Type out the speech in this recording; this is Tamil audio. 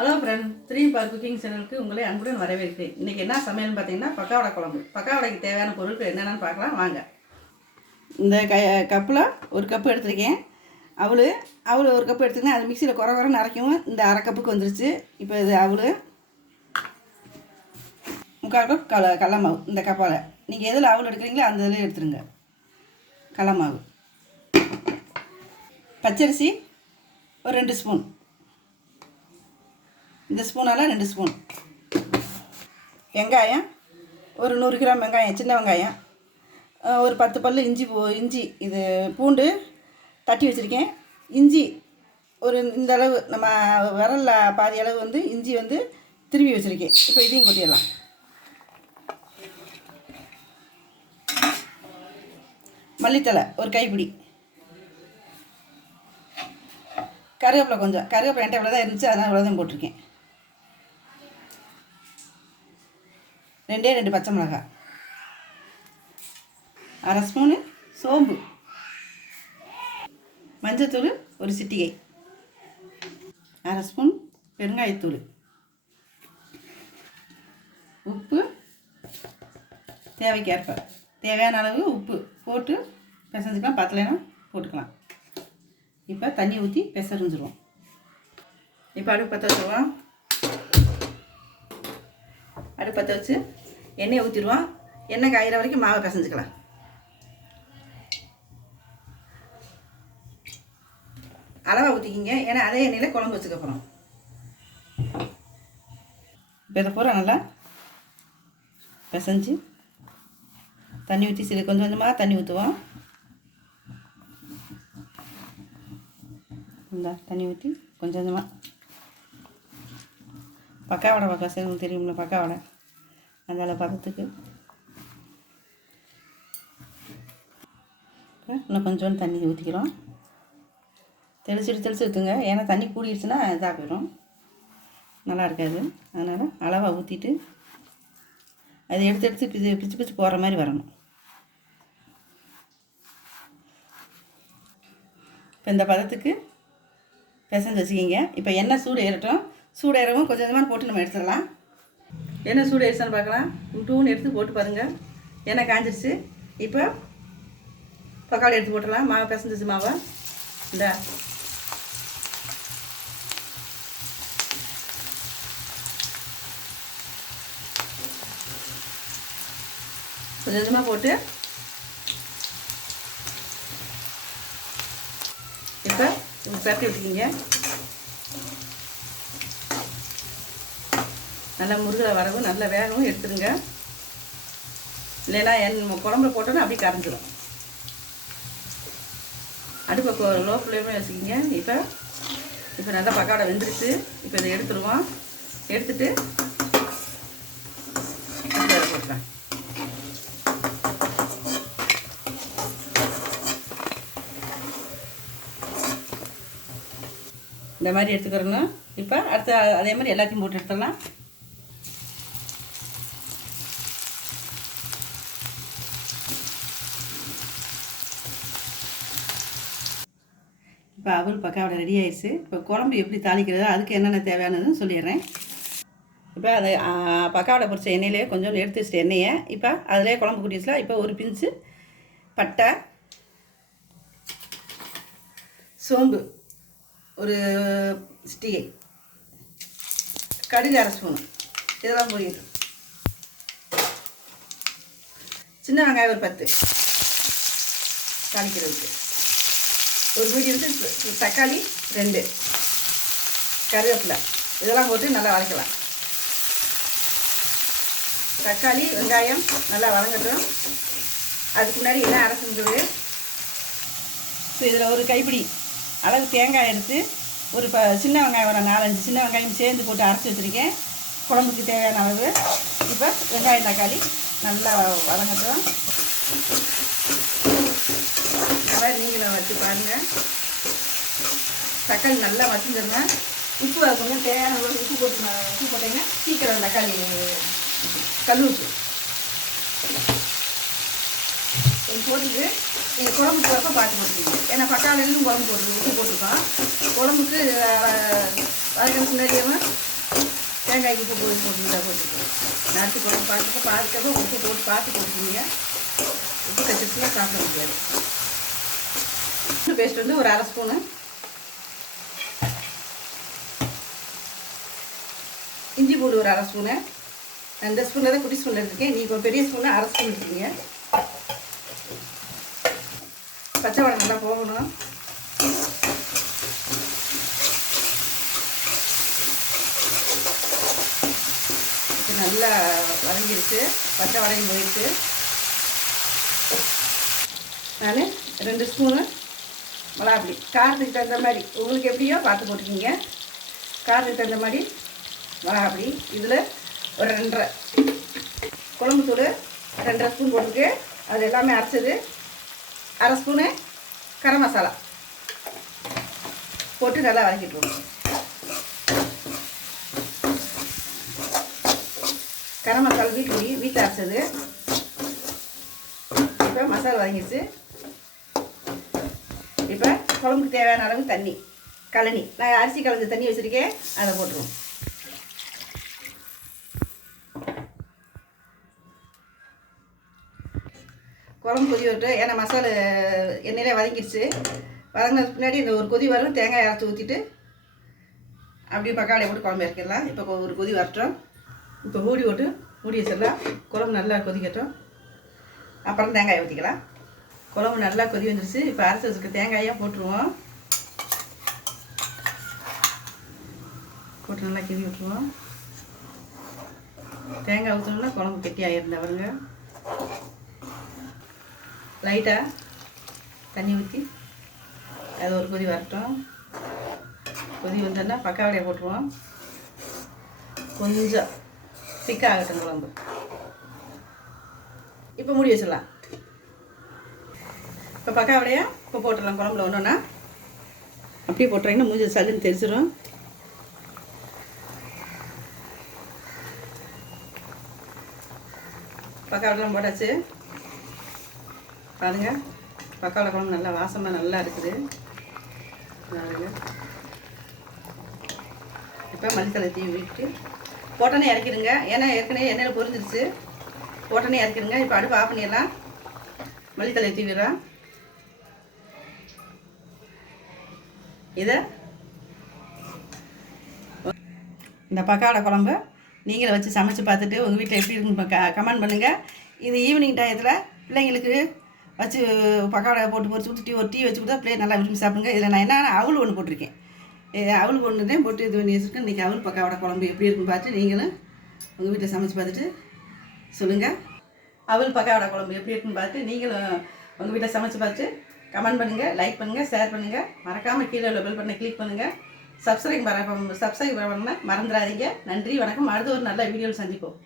ஹலோ ஃப்ரெண்ட், 3 குக்கிங் சேனலுக்கு உங்களை அன்புடன் வரவேற்கிறேன். இன்றைக்கி என்ன சமையல்னு பார்த்தீங்கன்னா பக்காவடை குழம்பு. பக்காவடைக்கு தேவையான பொருட்கள் என்னென்னு பார்க்கலாம் வாங்க. இந்த கப்பில் ஒரு கப்பு எடுத்துருக்கேன். அவள் ஒரு கப்பு எடுத்துக்கினேன். அது மிக்சியில் குறை அரைக்கவும் இந்த அரை கப்புக்கு வந்துருச்சு. இப்போ இது அவள் 3/4 கப் கடல மாவு. இந்த கப்பால் நீங்கள் எதில் அவள் எடுக்கிறீங்களோ அந்த இதில் எடுத்துருங்க. கடல மாவு, பச்சரிசி ஒரு 2 ஸ்பூன், இந்த ஸ்பூனால் 2 ஸ்பூன், வெங்காயம் ஒரு 100 கிராம் வெங்காயம், சின்ன வெங்காயம், ஒரு 10 பல் இஞ்சி இது பூண்டு தட்டி வச்சுருக்கேன். இஞ்சி ஒரு இந்த அளவு நம்ம விரலில் பாதி அளவு வந்து இஞ்சி வந்து திருவி வச்சுருக்கேன். இப்போ இதையும் கொட்டிடலாம். மல்லித்தலை ஒரு கைப்பிடி, கருவேப்பிலை கொஞ்சம், கருவேப்பிலை என்கிட்ட இவ்வளோ தான் இருந்துச்சு, அதனால் இவ்வளோ தான் போட்டிருக்கேன். 2 பச்சை மிளகாய், அரை ஸ்பூனு சோம்பு, மஞ்சத்தூள் ஒரு சிட்டிகை, அரை ஸ்பூன் பெருங்காயத்தூள், உப்பு தேவைக்கேற்ப, தேவையான அளவு உப்பு போட்டு பிசைஞ்சிக்கலாம். பத்தலைன்னா போட்டுக்கலாம். இப்போ தண்ணி ஊற்றி பிசைஞ்சிருவோம். இப்போ அடுப்பு பற்ற வச்சுருவோம். அடுப்பு பற்ற வச்சு எண்ணெயை ஊற்றிடுவோம். எண்ணெய் காயிற வரைக்கும் மாவை பிசைஞ்சிக்கலாம். அளவாக ஊற்றிக்கிங்க, ஏன்னா அதே எண்ணெயில் குழம்பு வச்சுக்கப்புறம். இப்போ இதை பூரா நல்லா பிசைஞ்சு தண்ணி ஊற்றி கொஞ்சம் கொஞ்சமாக தண்ணி ஊற்றுவோம். இந்த தண்ணி ஊற்றி கொஞ்சம் கொஞ்சமாக பக்காவடை செய்யணும் தெரியுமில்ல, பக்காவடை அந்த பதத்துக்கு இன்னும் கொஞ்சோண்டு தண்ணி ஊற்றிக்கிறோம். தெளிச்சு ஊற்றுங்க, ஏன்னா தண்ணி கூடிடுச்சுன்னா இதாக போயிடும், நல்லா இருக்காது. அதனால் அளவாக ஊற்றிட்டு அதை எடுத்து பிச்சு போடுற மாதிரி வரணும். இப்போ இந்த பதத்துக்கு பிசைஞ்சு வச்சுக்கிங்க. இப்போ எண்ணெய் சூடு ஏறட்டும். சூடு ஏறவும் கொஞ்சம் கொஞ்சமாக போட்டு நம்ம எடுத்துடலாம். எண்ணெய் சூடு ஏறிச்சான்னு பார்க்கலாம். டூன்னு எடுத்து போட்டு பாருங்கள். எண்ணெய் காஞ்சிருச்சு. இப்போ பக்காளி எடுத்து போட்டுடலாம். மாவை பிசைஞ்சிச்சு மாவை இந்த கொஞ்சம் கொஞ்சமாக போட்டு இப்போ பரட்டி விட்டுக்கிங்க. நல்லா முருகலை வரவும் நல்லா வேகவும் எடுத்துருங்க. இல்லைன்னா குழம்புல போட்டோன்னா அப்படியே கரைஞ்சிடும். அடுப்பை லோ ஃப்ளேமே வச்சுக்கிங்க. இப்போ நல்லா பக்காவடை வெந்துருச்சு. இப்போ இதை எடுத்துருவோம். எடுத்துட்டு போட்டுறேன். இந்த மாதிரி எடுத்துக்கிறோம். இப்போ அடுத்து அதே மாதிரி எல்லாத்தையும் போட்டு எடுத்துடலாம். இப்போ அவல் பக்காவடை ரெடி ஆயிடுச்சு. இப்போ குழம்பு எப்படி தாளிக்கிறது, அதுக்கு என்னென்ன தேவையானதுன்னு சொல்லிடுறேன். இப்போ அதை பக்காவடை பொரிச்ச எண்ணெயிலே கொஞ்சம் எடுத்து வச்சுட்டு எண்ணெயை இப்போ அதிலே குழம்பு கூட்டிச்சுலாம். இப்போ ஒரு பிஞ்சு பட்டை, சோம்பு ஒரு சிட்டிகை, கடுகு அரை ஸ்பூன், இதெல்லாம் போயிட்டு சின்ன வெங்காயம் ஒரு 10 தாளிக்கிறதுக்கு, ஒரு மீடியத்துக்கு தக்காளி 2, கருவேப்பிலை, இதெல்லாம் போட்டு நல்லா வதக்கலாம். தக்காளி வெங்காயம் நல்லா வதங்கட்டும். அதுக்கு முன்னாடி என்ன அரைச்சுன்றது. ஸோ இதில் ஒரு கைப்பிடி அளவு தேங்காய் எடுத்து ஒரு சின்ன வெங்காயம் ஒரு 4-5 சின்ன வெங்காயம் சேர்ந்து போட்டு அரைச்சி வச்சுருக்கேன். குழம்புக்கு தேவையான அளவு. இப்போ வெங்காயம் தக்காளி நல்லா வதங்கட்டும். அதாவது நீங்களும் வச்சு பாருங்கள். தக்காளி நல்லா வச்சுருந்தோம்னா உப்பு கொஞ்சம் தேவையான அளவு உப்பு போட்டிங்கன்னா சீக்கிரம் தக்காளி கல் உப்பு போட்டுட்டு நீங்கள் குழம்புக்கு வரப்போ பார்த்து போட்டுருக்கீங்க. ஏன்னா பக்காளிலும் குழம்பு உப்பு போட்டிருக்கோம். குழம்புக்கு வதக்கிற முன்னாடியே தேங்காய்க்கு உப்பு போட்டுருக்கோம். நாட்டு குழம்பு பார்த்துக்கப்போ உப்பு போட்டு பார்த்து போட்டுருக்கீங்க. உப்பு கச்சிச்சுன்னா சாப்பிட முடியாது. பேஸ்ட் வந்து ஒரு 1/2 ஸ்பூனு. இஞ்சி பூண்டு ஒரு 1/2 ஸ்பூனு. இந்த ஸ்பூனில் தான் குட்டி ஸ்பூனில் எடுத்துருக்கேன். நீ இப்போ பெரிய ஸ்பூனில் 1/2 ஸ்பூன் எடுத்துக்கீங்க. பச்சை வடை நல்லா போகணும். நல்லா வதங்கிடுச்சு. பச்சை வடையும் போயிடுச்சு. நான் 2 ஸ்பூனு மிளகாப்பொடி காரத்துக்கு தகுந்த மாதிரி உங்களுக்கு எப்படியோ பார்த்து போட்டுக்கிங்க. காரத்துக்கு தகுந்த மாதிரி மிளகாப்பொடி. இதில் ஒரு 2.5 குழம்புத்தூள் 2.5 ஸ்பூன் போட்டுருக்கு. அது எல்லாமே அரைச்சது. 1/2 ஸ்பூனு கரம் மசாலா போட்டு நல்லா வதக்கிட்டுருவோம். கரம் மசாலா வீட்டில் அரைச்சது. இப்போ மசாலா வதங்கிடுச்சு. இப்போ குழம்புக்கு தேவையான அளவு தண்ணி கழனி நான் அரிசி கலந்து தண்ணி வச்சுருக்கேன். அதை போட்டுருவோம். குழம்பு கொதி வரட்டும். ஏன்னா மசாலா எண்ணெயிலே வதங்கிடுச்சு. வதங்கினதுக்கு முன்னாடி இந்த ஒரு கொதி வரும். தேங்காய் அரைச்சி ஊற்றிட்டு அப்படியே பக்காளியை போட்டு குழம்பு இறக்கிடலாம். இப்போ ஒரு கொதி வரட்டும். இப்போ மூடி வச்சிடலாம். குழம்பு நல்லா கொதிக்கட்டும். அப்புறம் தேங்காயை ஊற்றிக்கலாம். குழம்பு நல்லா கொதி வந்துடுச்சு. இப்போ அரைச்சி வச்சுக்க தேங்காயாக போட்டுருவோம். போட்டு நல்லா கிண்டி விட்டுருவோம். தேங்காய் ஊற்றணும்னா குழம்பு கெட்டியாக இருந்தா வருங்க. லைட்டாக தண்ணி ஊற்றி அது ஒரு கொதி வரட்டும். கொதி வந்தோன்னா பக்காவடையை போட்டுருவோம். கொஞ்சம் திக்காகட்டும் குழம்பு. இப்போ மூடி வச்சிடலாம். இப்போ பக்காவடையா இப்போ போட்டுடலாம். குழம்புல ஒன்றுன்னா அப்படியே போட்டுறீங்கன்னா மூஞ்சி சல்லுன்னு தெரிச்சிடும். பக்காவடைலாம் போட்டாச்சு. பாருங்கள் பக்காவடை குழம்பு நல்லா வாசமாக நல்லா இருக்குது. இப்போ மல்லித்தலை தீவி விட்டு போட்டோன்னே இறக்கிடுங்க. ஏன்னா ஏற்கனவே எண்ணெயில் பொரிஞ்சிருச்சு. போட்டோன்னே இறக்கிடுங்க. இப்போ அடுப்பு ஆஃப் பண்ணிடலாம். மல்லித்தலை தீவிடலாம். இதை இந்த பக்காவடை குழம்பு நீங்களும் வச்சு சமைச்சு பார்த்துட்டு உங்கள் வீட்டில் எப்படி இருக்குன்னு கமெண்ட் பண்ணுங்கள். இது ஈவினிங் டயத்தில் பிள்ளைங்களுக்கு வச்சு பக்காவடை போட்டு பொரிச்சு விட்டு ஒரு டீ வச்சு கொடுத்தா பிள்ளைங்க நல்லா விரும்பி சாப்பிடுங்க. இதில் நான் என்ன அவல் ஒன்று போட்டிருக்கேன். அவளுக்கு ஒன்று தான் போட்டு இது பண்ணி வச்சுருக்கேன். இன்றைக்கி அவல் பக்காவடை குழம்பு எப்படி இருக்குன்னு பார்த்து நீங்களும் உங்கள் வீட்டில் சமைச்சு பார்த்துட்டு சொல்லுங்கள். அவல் பக்காவடை குழம்பு எப்படி இருக்குன்னு பார்த்து நீங்களும் உங்கள் வீட்டில் சமைச்சு பார்த்து கமெண்ட் பண்ணுங்கள், லைக் பண்ணுங்கள், ஷேர் பண்ணுங்கள். மறக்காமல் கீழே உள்ள பெல் பட்டனை கிளிக் பண்ணுங்கள். சப்ஸ்கிரைப் பண்ண மறந்துடாதீங்க. நன்றி, வணக்கம். அடுத்த ஒரு நல்ல வீடியோவில் சந்திப்போம்.